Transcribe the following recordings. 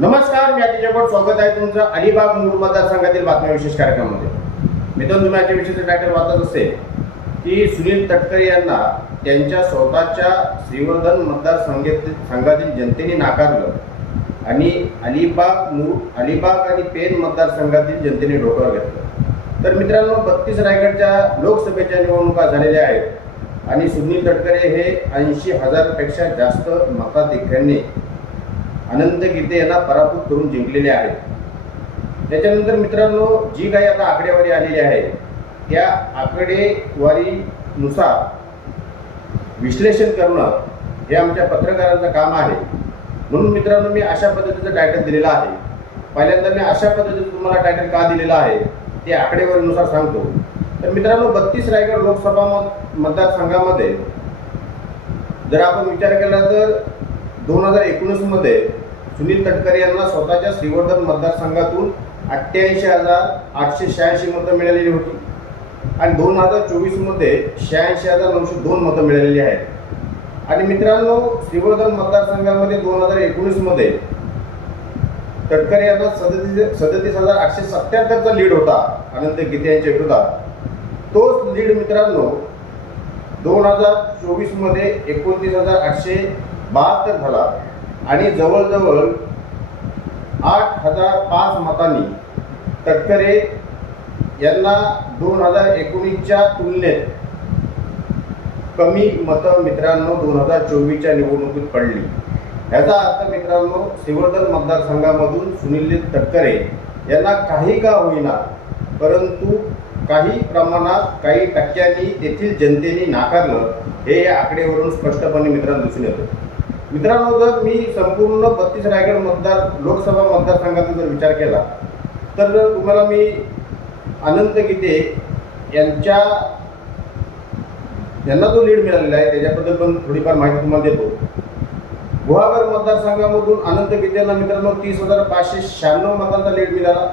नमस्कार मी अतिशय जगोड स्वागत आहे तुमचं अलिबाग मूळ मतदारसंघातील बातम्या विशेष कार्यक्रमामध्ये. मित्रांनो तुम्ही आजच्या विशेष टायटल वाचत असेल की सुनील तटकरे यांना त्यांच्या स्वतःच्या श्रीवर्धन मतदारसंघातील संघातील जनतेने नाकारलं आणि अलिबाग मूळ अलिबाग आणि पेन मतदारसंघातील जनतेने डोक्यावर घेतलं तर मित्रांनो बत्तीस रायगडच्या लोकसभेच्या निवडणुका झालेल्या आहेत आणि सुनील तटकरे हे ऐंशी हजारपेक्षा जास्त मताधिक्याने अनंत गीते यांना पराभूत करून जिंकलेले आहेत. त्याच्यानंतर मित्रांनो जी काही आता आकडेवारी आलेली आहे त्या आकडेवारीनुसार विश्लेषण करणं हे आमच्या पत्रकारांचं काम आहे. म्हणून मित्रांनो मी अशा पद्धतीचं टायटल दिलेलं आहे. पहिल्यांदा मी अशा पद्धतीचं तुम्हाला टायटल का दिलेलं आहे ते आकडेवारीनुसार सांगतो. तर मित्रांनो बत्तीस रायगड लोकसभा मत मतदारसंघामध्ये जर आपण विचार केला तर दोन हजार एकोणीसमध्ये सुनील तटकरे यांना स्वतःच्या श्रीवर्धन मतदारसंघातून अठ्ठ्याऐंशी हजार आठशे शहाऐंशी मतं मिळालेली होती. आणि दोन हजार चोवीसमध्ये शहाऐंशी हजार नऊशे दोन मतं मिळालेली आहेत. आणि मित्रांनो श्रीवर्धन मतदारसंघामध्ये दोन हजार एकोणीसमध्ये तटकरे यांना सदतीस सदतीस हजार आठशे सत्याहत्तरचा लीड होता अनंत गीते यांच्या विरोधात. तोच लीड मित्रांनो दोन हजार चोवीसमध्ये एकोणतीस हजार आठशे बहात्तर झाला. आणि जवळजवळ आठ हजार पाच मतांनी तटकरे यांना दोन हजार एकोणीसच्या तुलनेत कमी मतं मित्रांनो दोन हजार चोवीसच्या निवडणुकीत पडली. याचा अर्थ मित्रांनो सिवर्धन मतदारसंघामधून सुनील तटकरे यांना काही का होईना परंतु काही प्रमाणात काही टक्क्यांनी तेथील जनतेने नाकारलं हे या आकडेवरून स्पष्टपणे मित्रांनो दिसून येतं. मित्रांनो जर मी संपूर्ण बत्तीस रायगड मतदार लोकसभा मतदारसंघाचा जर विचार केला तर तुम्हाला मी अनंत गीते यांच्या यांना जो लीड मिळालेला आहे त्याच्याबद्दल पण थोडीफार माहिती तुम्हाला देतो. गुहागर मतदारसंघामधून अनंत गीतेला मित्रांनो तीस हजार पाचशे शहाण्णव मतांचा लीड मिळाला.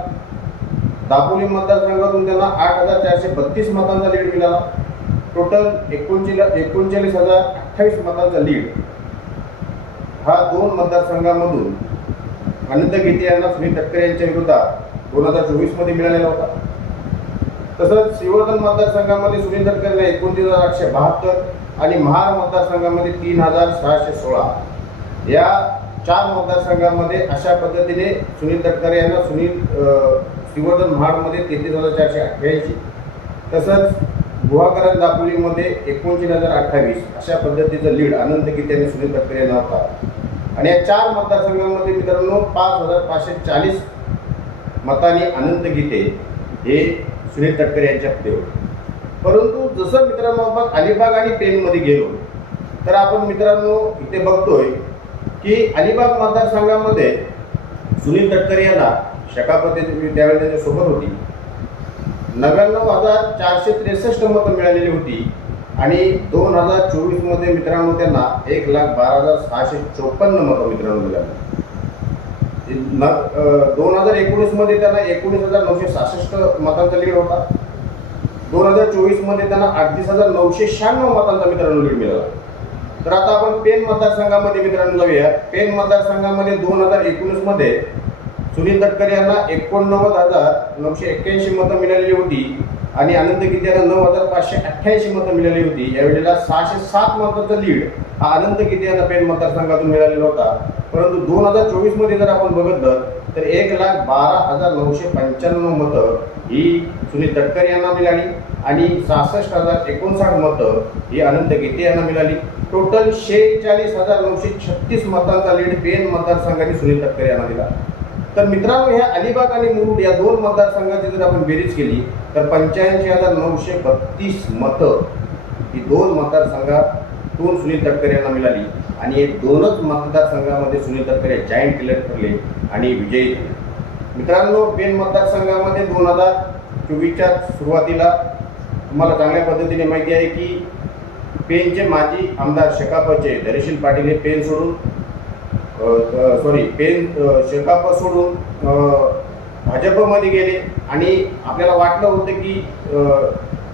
दापोली मतदारसंघातून त्यांना आठ हजार चारशे बत्तीस मतांचा लीड मिळाला. टोटल एकोणचाळीस एकोणचाळीस हजार अठ्ठावीस मतांचा लीड हा दोन मतदारसंघामधून अनंत गीते यांना सुनील तटकरे यांच्या विरोधात दोन हजार चोवीसमध्ये मिळालेला होता. तसंच सिंहवर्धन मतदारसंघामध्ये सुनील तटकरेला एकोणतीस हजार आठशे बहात्तर आणि महार मतदारसंघामध्ये तीन हजार सहाशे सोळा. या चार मतदारसंघामध्ये अशा पद्धतीने सुनील तटकरे यांना सुनील अ, श्रीवर्धन महाडमध्ये तेहतीस हजार चारशे अठ्ठ्याऐंशी. तसंच गुहागर दापोलीमध्ये एकोणतीस हजार अठ्ठावीस अशा पद्धतीचं लीड अनंत गीते आणि सुनील तटकरे यांना होता आणि या चार मतदारसंघामध्ये मित्रांनो पाच हजार पाचशे चाळीस मताने अनंत गीते हे सुनील तटकरे यांच्या पुढे होते. परंतु जसं मित्रांनो आपण अलिबाग आणि पेनमध्ये गेलो तर आपण मित्रांनो इथे बघतोय की अलिबाग मतदारसंघामध्ये सुनील तटकरे यांना शकापती त्यावेळी त्यांच्यासोबत होती. नव्याण्णव हजार चारशे त्रेसष्ट मतं मिळालेली होती. आणि दोन हजार चोवीसमध्ये मित्रांनो त्यांना एक लाख बारा हजार सहाशे चोपन्न मतं मित्रांनो मिळाली. न दोन हजार एकोणीसमध्ये त्यांना एकोणीस हजार नऊशे सहासष्ट मतांचा लीड होता. दोन हजार चोवीसमध्ये त्यांना अडतीस हजार नऊशे शहाण्णव मतांचा मित्रांनो लीड मिळाला. तर आता आपण पेन मतदारसंघामध्ये मित्रांनो जाऊया. पेन मतदारसंघामध्ये दोन हजार एकोणीसमध्ये सुनील तटकरे यांना एकोणनव्वद हजार नऊशे एक्क्याऐंशी मतं मिळालेली होती आणि अनंत गीते यांना नऊ हजार पाचशे अठ्ठ्याऐंशी मतं मिळाली होती. यावेळेला सहाशे सात मतांचा लीड हा अनंत गीते यांना पेन मतदारसंघातून मिळालेला होता. परंतु दोन हजार चोवीसमध्ये जर आपण बघितलं तर एक लाख बारा हजार नऊशे पंच्याण्णव मतं ही सुनील तटकरे यांना मिळाली आणि सहासष्ट हजार एकोणसाठ मतं ही अनंत गीते यांना मिळाली. टोटल शेहेचाळीस हजार नऊशे छत्तीस मतांचा लीड पेन मतदारसंघाने सुनील तटकरे यांना दिला. तर मित्रांनो ह्या अलिबाग आणि मुरुड या दोन मतदारसंघाची जर आपण बेरीज केली तर पंच्याऐंशी हजार नऊशे बत्तीस मतं ही दोन मतदारसंघातून सुनील तटकरे यांना मिळाली. आणि हे दोनच मतदारसंघामध्ये सुनील तटकरे जॉईंट क्लिअर ठरले आणि विजयी झाले. मित्रांनो पेन मतदारसंघामध्ये दोन हजार चोवीसच्या सुरुवातीला तुम्हाला चांगल्या पद्धतीने माहिती आहे की पेनचे माजी आमदार शेकापचे दरेशील पाटील हे पेन सोडून सॉरी पेन शेकाप सोडून भाजपमध्ये गेले. आणि आपल्याला वाटलं होतं की अ,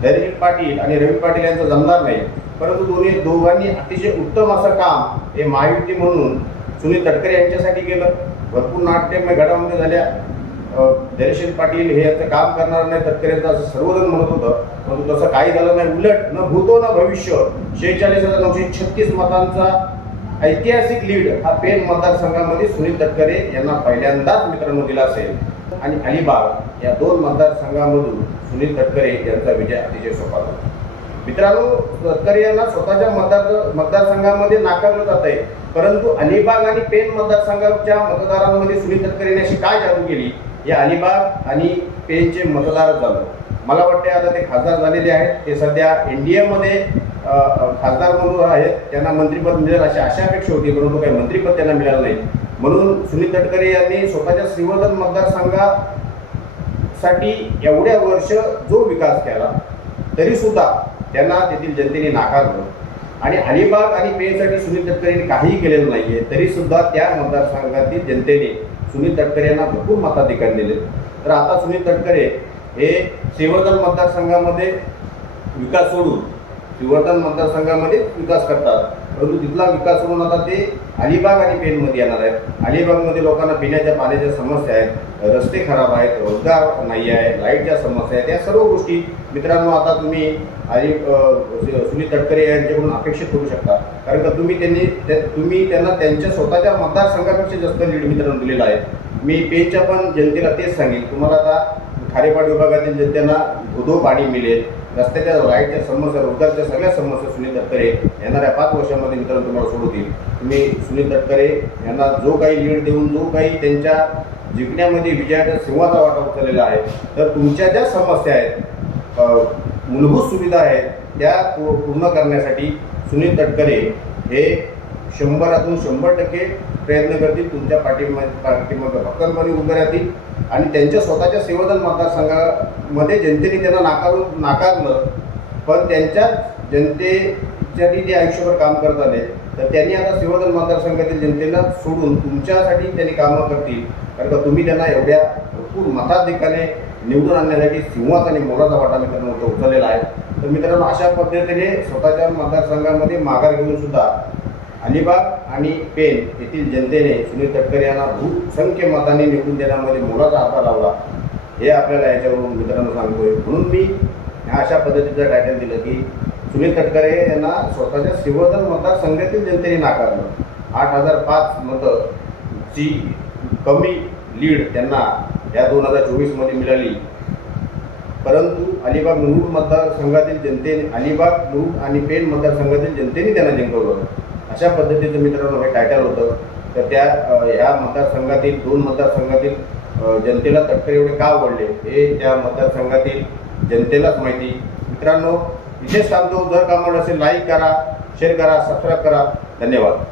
धैर्यशील पाटील आणि रवी पाटील यांचं जमणार नाही. परंतु दोन्ही दोघांनी अतिशय उत्तम असं काम हे महायुती म्हणून सुनील तटकरे यांच्यासाठी केलं. भरपूर नाट्यमय घडामोडी झाल्या. धैर्यशील पाटील हे याचं काम करणार नाही तटकरेंचं असं सर्वजण म्हणत होतं. परंतु तसं काही झालं नाही. उलट न भूतो न भविष्य शेहेचाळीस हजार नऊशे छत्तीस मतांचा ऐतिहासिक लीड हा पेन मतदारसंघामध्ये सुनील तटकरे यांना पहिल्यांदाच मित्रांनो दिला असेल. आणि अलिबाग या दोन मतदारसंघामधून सुनील तटकरे यांचा विजय अतिशय सोपा झाला. मित्रांनो तटकरे यांना स्वतःच्या मतदार मतदारसंघामध्ये नाकारलं जात आहे. परंतु अलिबाग आणि पेन मतदारसंघाच्या मतदारांमध्ये सुनील तटकरे यांनी अशी काय जादू केली? या अलिबाग आणि पेनचे मतदार झालं. मला वाटते आता ते खासदार झालेले आहेत. ते सध्या एन डी एमध्ये खासदार म्हणून आहेत. त्यांना मंत्रीपद मिळेल अशी आशा अपेक्षा होती परंतु काही मंत्रीपद त्यांना मिळालं नाही. म्हणून सुनील तटकरे यांनी स्वतःच्या श्रीवर्धन मतदारसंघासाठी एवढ्या वर्ष जो विकास केला तरी सुद्धा त्यांना तेथील जनतेने नाकारलं आणि अलिबाग आणि पेनसाठी सुनील तटकरे यांनी काहीही केलेलं नाही आहे तरीसुद्धा त्या मतदारसंघातील जनतेने सुनील तटकरे यांना भरपूर मताधिकार दिले. तर आता सुनील तटकरे हे श्रीवर्धन मतदारसंघामध्ये विकास सोडून शिवर्धन मतदारसंघामध्ये विकास करतात. परंतु तिथला विकास म्हणून आता ते अलिबाग आणि पेनमध्ये येणार आहेत. अलिबागमध्ये लोकांना पिण्याच्या पाण्याच्या समस्या आहेत रस्ते खराब आहेत रोजगार नाही आहे लाईटच्या समस्या आहेत या सर्व गोष्टी मित्रांनो आता तुम्ही आणि सुनील तटकरे यांच्याकडून अपेक्षित करू शकता. कारण का तुम्ही त्यांनी त्या- तुम्ही त्यांना त्यांच्या स्वतःच्या मतदारसंघापेक्षा जास्त लीड मित्रांनो दिलेला आहे. मी पेनच्या पण जनतेला तेच सांगेन. तुम्हाला आता खारेपाट विभागातील जनतेला धोधो पाणी मिळेल. रस्त्याच्या राईटच्या समस्या रोजगारच्या सगळ्या समस्या सुनील तटकरे येणाऱ्या पाच वर्षामध्ये मित्रांनो तुम्हाला सोडवतील तुम्ही सुनील तटकरे यांना जो काही लीड देऊन जो काही त्यांच्या जिंकण्यामध्ये विजयाच्या सिंहाचा वाटा उचललेला आहे तर तुमच्या ज्या समस्या आहेत मूलभूत सुविधा आहेत त्या पूर्ण करण्यासाठी सुनील तटकरे हे शंभरातून शंभर टक्के प्रयत्न करतील तुमच्या पाठिंबा पाठिंबा भक्कमपणे उभे राहतील. आणि त्यांच्या स्वतःच्या सेवादल मतदारसंघामध्ये जनतेने त्यांना नाकारून नाकारलं पण त्यांच्या जनतेसाठी ते आयुष्यभर काम करत आले तर त्यांनी आता सेवादल मतदारसंघातील जनतेला सोडून तुमच्यासाठी त्यांनी कामं करतील. कारण का तुम्ही त्यांना एवढ्या भरपूर मताधिकाने निवडून आणण्यासाठी सिंहाचा आणि मोलाचा वाटा मित्रांनो उचललेला आहे. तर मित्रांनो अशा पद्धतीने स्वतःच्या मतदारसंघामध्ये माघार घेऊन सुद्धा अलिबाग आणि पेन येथील जनतेने सुनील तटकरे यांना भूसंख्य मतांनी निवडून देण्यामध्ये मोलाचा हातभार लावला. हे आपल्याला याच्यावरून मित्रांनो सांगतोय. म्हणून मी ह्या अशा पद्धतीचं टायटल दिलं की सुनील तटकरे यांना स्वतःच्या श्रीवर्धन मतदारसंघातील जनतेने नाकारलं. आठ हजार पाच मतं ची कमी लीड त्यांना या दोन हजार चोवीसमध्ये मिळाली. परंतु अलिबाग मुरुड मतदारसंघातील जनतेने अलिबाग मुरुड आणि पेन मतदारसंघातील जनतेने त्यांना जिंकवलं. अशा पद्धतीचं मित्रांनो हे टायटल होतं. तर त्या या मतदारसंघातील दोन मतदारसंघातील जनतेला तटकरे एवढे का आवडले? हे त्या मतदारसंघातील जनतेलाच माहिती. मित्रांनो विशेष सांगतो जर का म्हणून असेल लाईक करा शेअर करा सबस्क्राईब करा. धन्यवाद.